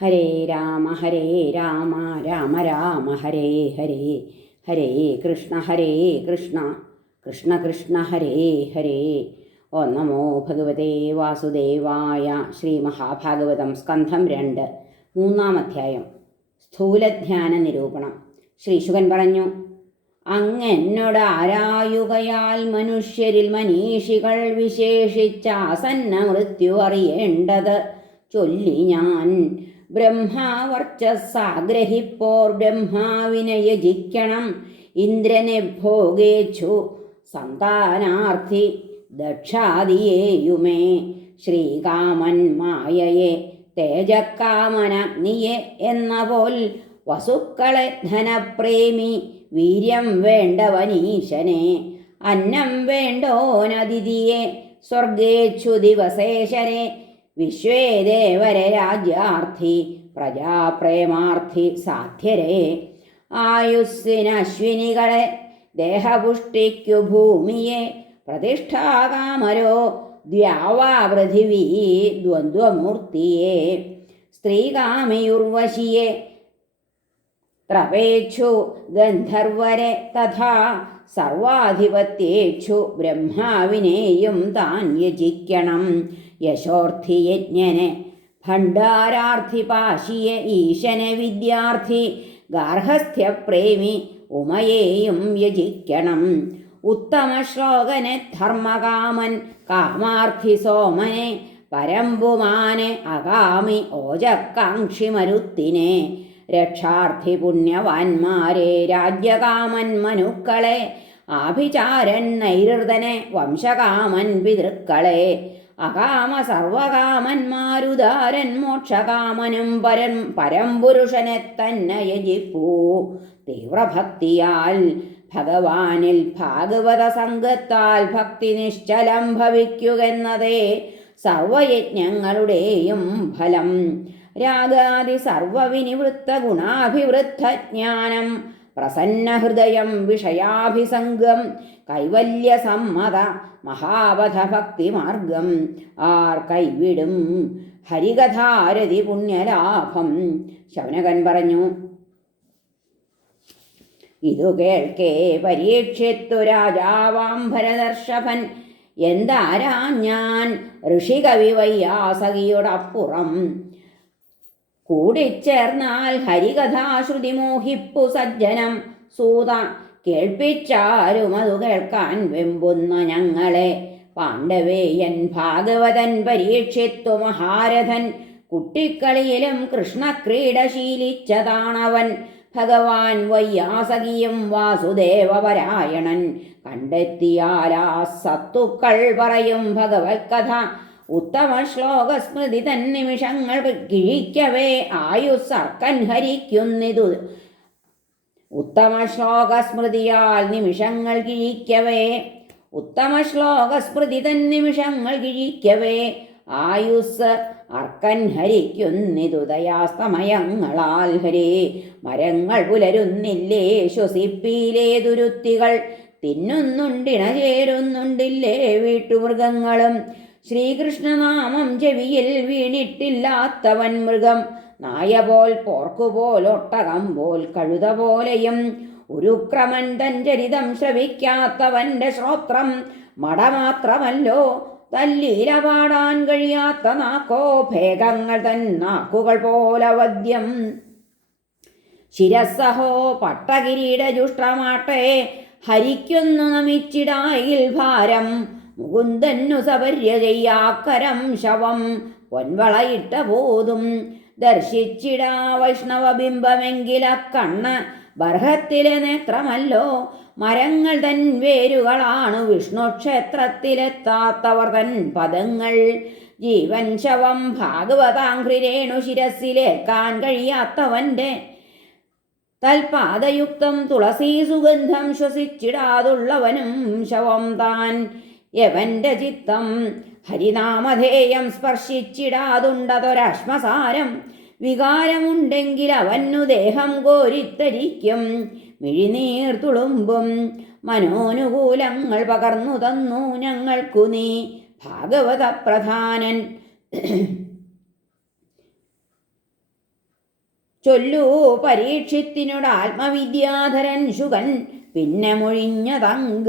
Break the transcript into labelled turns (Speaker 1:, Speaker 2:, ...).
Speaker 1: ഹരേ രാമ ഹരേ രാമ രാമ രാമ ഹരേ ഹരേ ഹരേ കൃഷ്ണ ഹരേ കൃഷ്ണ കൃഷ്ണ കൃഷ്ണ ഹരേ ഹരേ. ഓ നമോ ഭഗവതേ വാസുദേവായ ശ്രീ മഹാഭാഗവതം സ്കന്ധം രണ്ട് മൂന്നാം അധ്യായം. സ്ഥൂലധ്യാന നിരൂപണം. ശ്രീശുകൻ പറഞ്ഞു അങ്ങെന്നോട് ആരായുകയാൽ മനുഷ്യരിൽ മനീഷികൾ വിശേഷിച്ച ആസന്ന മൃത്യു അറിയേണ്ടത് ചൊല്ലി ഞാൻ ബ്രഹ്മാവർച്ചസാഗ്രഹിപ്പോർ ബ്രഹ്മാവിനെ യജിക്കണം. ഇന്ദ്രനെ ഭോഗേച്ചു സന്താനാർത്ഥി ദക്ഷാദിയേയുമേ. ശ്രീകാമൻ മായയെ തേജക്കാമനഗ്നിയെ എന്ന പോൽ വസുക്കളെ ധനപ്രേമി വീര്യം വേണ്ടവനീശനെ അന്നം വേണ്ടോനതിഥിയെ സ്വർഗേച്ചു ദിവസേശനെ. വിശ്വേദേവരെ രാജ്യാർത്ഥി പ്രജാപ്രേമാർത്ഥി സാധ്യരേ. ആയുസ്സിനശ്വിനികളെ ദേഹപുഷ്ടിക്കു ഭൂമിയെ പ്രതിഷ്ഠാകാമരോ ദ്യാവാ പൃഥിവീ ദ്വന്ദ്വമൂർത്തിയെ. സ്ത്രീകാമിയുർവശിയെ ത്രപേക്ഷു ഗന്ധർവരെ തഥാ സർവാധിപത്യേക്ഷു ബ്രഹ്മാവിനെയും താൻ യജിക്കണം. യശോർത്ഥിയജ്ഞനെ. ഭണ്ഡാരാർത്ഥി പാശിയ ഈശന വിദ്യാർത്ഥി. ഗാർഹസ്ഥ്യപ്രേമി ഉമയേയും യജിക്കണം. ഉത്തമ ശ്ലോകനെ ധർമ്മകാമൻ. കാമാർത്ഥി സോമനെ പരമ്പുമാനെ അകാമി ഓജക്കാംക്ഷി മരുത്തിനെ രക്ഷാർത്ഥി പുണ്യവാന്മാരെ രാജ്യകാമൻ മനുക്കളെ. ആഭിചാരൻ നൈരുതനെ വംശകാമൻ പിതൃക്കളെ. അകാമ സർവകാമന്മാരുദാരൻ മോക്ഷകാമനും പരൻ പരംപുരുഷനെ തന്നെ യജിപ്പൂ തീവ്രഭക്തിയാൽ ഭഗവാനിൽ ഭാഗവത സംഘത്താൽ ഭക്തി നിശ്ചലം ഭവിക്കുകെന്നതേ സർവയജ്ഞങ്ങളുടെയും ഫലം. രാഗാദി സർവവിനിവൃത്ത ഗുണാഭിവൃദ്ധ ജ്ഞാനം പ്രസന്നഹൃദയം വിഷയാഭിസംഗം കൈവല്യസമ്മത മഹാവധ ഭക്തിമാർഗം ആർ കൈവിടും ഹരികഥാരതി പുണ്യലാഭം ശൗനകൻ പറഞ്ഞു. ഇതു കേൾക്കേ പരീക്ഷിത്തു രാജാവാം ഭരദർഷഭൻ എന്താരാ ഞാൻ? ഋഷികവി വയ്യാസകിയോടപ്പുറം കൂടിച്ചേർന്നാൽ ഹരികഥാശ്രുതി മോഹിപ്പു സജ്ജനം. സൂത കേൾപ്പിച്ചാരും അതു കേൾക്കാൻ വെമ്പുന്ന ഞങ്ങളെ. പാണ്ഡവേയൻ ഭാഗവതൻ പരീക്ഷിത്തു മഹാരഥൻ. കുട്ടിക്കളിയിലും കൃഷ്ണക്രീഡ ശീലിച്ചതാണവൻ. ഭഗവാൻ വയ്യാസകിയും വാസുദേവപരായണൻ. കണ്ടെത്തിയാലാ സത്തുക്കൾ പറയും ഭഗവത് കഥ ഉത്തമ ശ്ലോക സ്മൃതി തൻ നിമിഷങ്ങൾ കിഴിക്കവേ ആയുസർക്കൻ ഹരിക്കുന്നിതു. ഉത്തമ ശ്ലോക സ്മൃതിയാൽ നിമിഷങ്ങൾ കിഴിക്കവേ ഉത്തമ ശ്ലോക സ്മൃതി തൻ നിമിഷങ്ങൾ കിഴിക്കവേ ആയുസ് അർക്കൻ ഹരിക്കുന്നിതുദയാസ്തമയങ്ങളാൽ ഹരേ മരങ്ങൾ പുലരുന്നില്ലേ ശ്വസിപ്പീലേ ദുരുത്തികൾ തിന്നുന്നുണ്ടിണ ചേരുന്നുണ്ടില്ലേ വീട്ടുമൃഗങ്ങളും ശ്രീകൃഷ്ണനാമം ചെവിയിൽ വീണിട്ടില്ലാത്തവൻ മൃഗം. നായ പോൽ പോർക്കുപോൽ ഒട്ടകം പോൽ കഴുത പോലെയും ഒരു ക്രമൻ തഞ്ചരിതം ശ്രവിക്കാത്തവന്റെ ശ്രോത്രം മടമാത്രമല്ലോ തല്ലീല പാടാൻ കഴിയാത്ത നാക്കോ ഭേഗങ്ങൾ തൻ നാക്കുകൾ പോലവദ്യം ശിരസഹോ പട്ടകിരീട ജുഷ്ടമാട്ടെ ഹരിക്കുന്നു നമിച്ചിടായിൽ ഭാരം. മുകുന്ദന്നു സവര്യകയാക്കരം ശവം. പൊൻവളയിട്ട പോതും ദർശിച്ചിടാ വൈഷ്ണവബിംബമെങ്കില കണ്ണ് ബർഹത്തിലെ നേത്രമല്ലോ. മരങ്ങൾ തൻ വേരുകളാണ് വിഷ്ണു ക്ഷേത്രത്തിലെത്താത്തവർ തൻ പദങ്ങൾ. ജീവൻ ശവം ഭാഗവതാംഘ്രിരേണു ശിരസിലേക്കാൻ കഴിയാത്തവന്റെ തൽപാദയുക്തം തുളസീ സുഗന്ധം ശ്വസിച്ചിടാതുള്ളവനും ശവം താൻ. യവന്റെ ചിത്തം ഹരിനാമധേയം സ്പർശിച്ചിടാതുണ്ടതൊരാശ്മസാരം. വികാരമുണ്ടെങ്കിൽ അവനു ദേഹം കോരിത്തരിക്കും. മിഴിനീർ തുളുമ്പും മനോനുകൂലങ്ങൾ പകർന്നു തന്നു ഞങ്ങൾക്കു നീ ഭാഗവത പ്രധാനൻ ചൊല്ലൂ പരീക്ഷത്തിനോട് ആത്മവിദ്യാധരൻ ശുഗൻ. പിന്നെ മൊഴിഞ്ഞതങ്ക